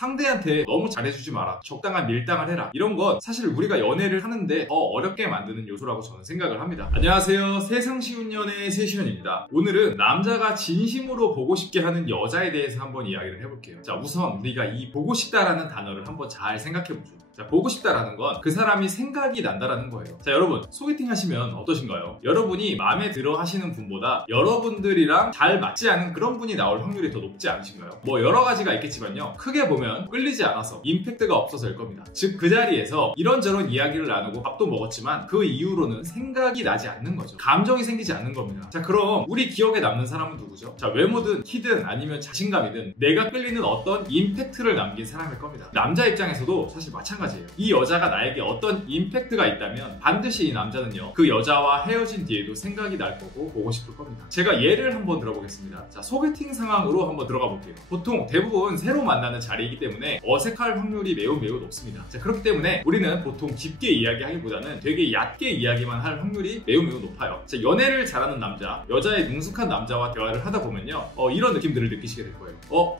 상대한테 너무 잘해주지 마라, 적당한 밀당을 해라, 이런 건 사실 우리가 연애를 하는데 더 어렵게 만드는 요소라고 저는 생각을 합니다. 안녕하세요, 세상 쉬운 연애 세시현입니다. 오늘은 남자가 진심으로 보고 싶게 하는 여자에 대해서 한번 이야기를 해볼게요. 자, 우선 우리가 이 보고 싶다라는 단어를 한번 잘 생각해보죠. 자, 보고 싶다라는 건 그 사람이 생각이 난다라는 거예요. 자, 여러분 소개팅 하시면 어떠신가요? 여러분이 마음에 들어 하시는 분보다 여러분들이랑 잘 맞지 않은 그런 분이 나올 확률이 더 높지 않으신가요? 뭐 여러 가지가 있겠지만요, 크게 보면 끌리지 않아서, 임팩트가 없어서일 겁니다. 즉 그 자리에서 이런저런 이야기를 나누고 밥도 먹었지만 그 이후로는 생각이 나지 않는 거죠. 감정이 생기지 않는 겁니다. 자, 그럼 우리 기억에 남는 사람은 누구죠? 자, 외모든 키든 아니면 자신감이든 내가 끌리는 어떤 임팩트를 남긴 사람일 겁니다. 남자 입장에서도 사실 마찬가지예요. 이 여자가 나에게 어떤 임팩트가 있다면 반드시 이 남자는요, 그 여자와 헤어진 뒤에도 생각이 날 거고 보고 싶을 겁니다. 제가 예를 한번 들어보겠습니다. 자, 소개팅 상황으로 한번 들어가 볼게요. 보통 대부분 새로 만나는 자리이기 때문에 어색할 확률이 매우 높습니다. 자, 그렇기 때문에 우리는 보통 깊게 이야기하기보다는 되게 얕게 이야기만 할 확률이 매우 높아요. 자, 연애를 잘하는 남자, 여자의 능숙한 남자와 대화를 하다 보면요, 이런 느낌들을 느끼시게 될 거예요.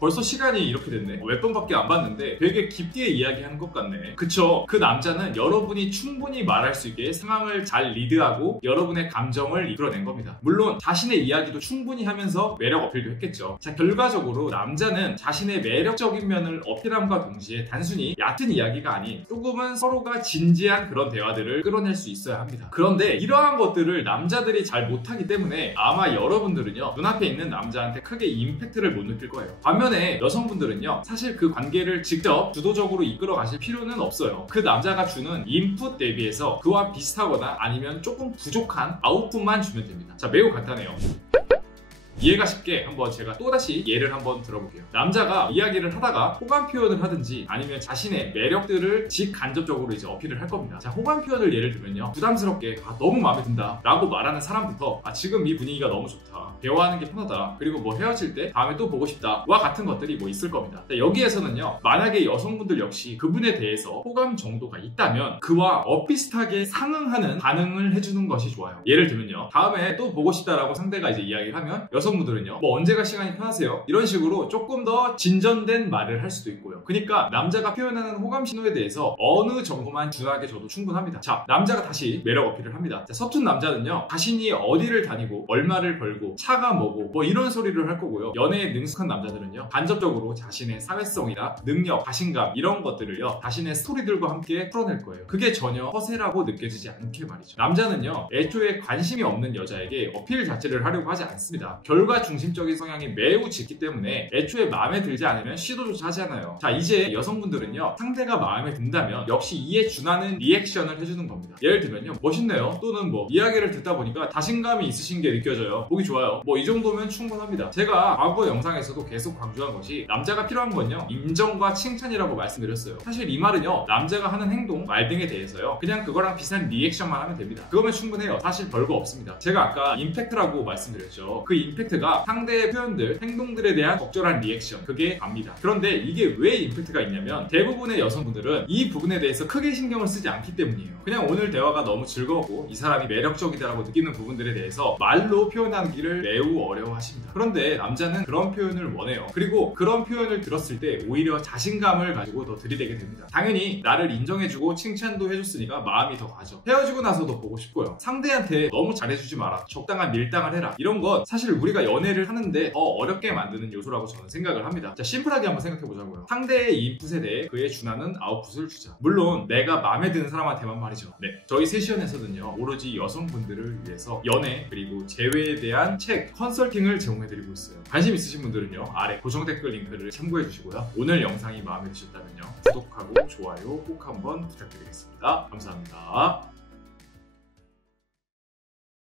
벌써 시간이 이렇게 됐네, 몇 번밖에 안 봤는데 되게 깊게 이야기하는 것 같네. 그쵸? 그 남자는 여러분이 충분히 말할 수 있게 상황을 잘 리드하고 여러분의 감정을 이끌어낸 겁니다. 물론 자신의 이야기도 충분히 하면서 매력 어필도 했겠죠. 자, 결과적으로 남자는 자신의 매력적인 면을 어필함과 동시에 단순히 얕은 이야기가 아닌 조금은 서로가 진지한 그런 대화들을 끌어낼 수 있어야 합니다. 그런데 이러한 것들을 남자들이 잘 못하기 때문에 아마 여러분들은요, 눈앞에 있는 남자한테 크게 임팩트를 못 느낄 거예요. 반면에 여성분들은요, 사실 그 관계를 직접 주도적으로 이끌어 가실 필요는 없어요. 그 남자가 주는 인풋 대비해서 그와 비슷하거나 아니면 조금 부족한 아웃풋만 주면 됩니다. 자, 매우 간단해요. 이해가 쉽게 한번 제가 또다시 예를 한번 들어볼게요. 남자가 이야기를 하다가 호감 표현을 하든지 아니면 자신의 매력들을 직간접적으로 이제 어필을 할 겁니다. 자, 호감 표현을 예를 들면요, 부담스럽게 너무 마음에 든다 라고 말하는 사람부터 지금 이 분위기가 너무 좋다, 대화하는 게 편하다, 그리고 뭐 헤어질 때 다음에 또 보고 싶다 와 같은 것들이 뭐 있을 겁니다. 자, 여기에서는요, 만약에 여성분들 역시 그분에 대해서 호감 정도가 있다면 그와 비슷하게 상응하는 반응을 해주는 것이 좋아요. 예를 들면요, 다음에 또 보고 싶다라고 상대가 이제 이야기를 하면 여성분들은요, 뭐 언제가 시간이 편하세요? 이런 식으로 조금 더 진전된 말을 할 수도 있고요. 그러니까 남자가 표현하는 호감 신호에 대해서 어느 정도만 준하게 줘도 충분합니다. 자, 남자가 다시 매력 어필을 합니다. 자, 서툰 남자는요, 자신이 어디를 다니고 얼마를 벌고 차가 뭐고 뭐 이런 소리를 할 거고요. 연애에 능숙한 남자들은요, 간접적으로 자신의 사회성이나 능력, 자신감 이런 것들을요, 자신의 스토리들과 함께 풀어낼 거예요. 그게 전혀 허세라고 느껴지지 않게 말이죠. 남자는요, 애초에 관심이 없는 여자에게 어필 자체를 하려고 하지 않습니다. 결과 중심적인 성향이 매우 짙기 때문에 애초에 마음에 들지 않으면 시도조차 하지 않아요. 자, 이제 여성분들은요, 상대가 마음에 든다면 역시 이에 준하는 리액션을 해주는 겁니다. 예를 들면요, 멋있네요, 또는 뭐 이야기를 듣다 보니까 자신감이 있으신 게 느껴져요, 보기 좋아요, 뭐 이 정도면 충분합니다. 제가 과거 영상에서도 계속 강조한 것이, 남자가 필요한 건요, 인정과 칭찬이라고 말씀드렸어요. 사실 이 말은요, 남자가 하는 행동, 말 등에 대해서요, 그냥 그거랑 비슷한 리액션만 하면 됩니다. 그거면 충분해요. 사실 별거 없습니다. 제가 아까 임팩트라고 말씀드렸죠. 그 임팩트가 상대의 표현들, 행동들에 대한 적절한 리액션, 그게 답니다. 그런데 이게 왜 임팩트가 있냐면, 대부분의 여성분들은 이 부분에 대해서 크게 신경을 쓰지 않기 때문이에요. 그냥 오늘 대화가 너무 즐거웠고 이 사람이 매력적이다라고 느끼는 부분들에 대해서 말로 표현하기를 매우 어려워하십니다. 그런데 남자는 그런 표현을 원해요. 그리고 그런 표현을 들었을 때 오히려 자신감을 가지고 더 들이대게 됩니다. 당연히 나를 인정해주고 칭찬도 해줬으니까 마음이 더 가죠. 헤어지고 나서도 보고 싶고요. 상대한테 너무 잘해주지 마라, 적당한 밀당을 해라, 이런 건 사실 우리가 연애를 하는데 더 어렵게 만드는 요소라고 저는 생각을 합니다. 자, 심플하게 한번 생각해보자고요. 상대의 인풋에 대해 그에 준하는 아웃풋을 주자. 물론 내가 마음에 드는 사람한테만 말이죠. 네, 저희 세시언에서는요, 오로지 여성분들을 위해서 연애 그리고 재회에 대한 책, 컨설팅을 제공해드리고 있어요. 관심 있으신 분들은요, 아래 고정 댓글 링크를 참고해주시고요. 오늘 영상이 마음에 드셨다면요, 구독하고 좋아요 꼭 한번 부탁드리겠습니다. 감사합니다.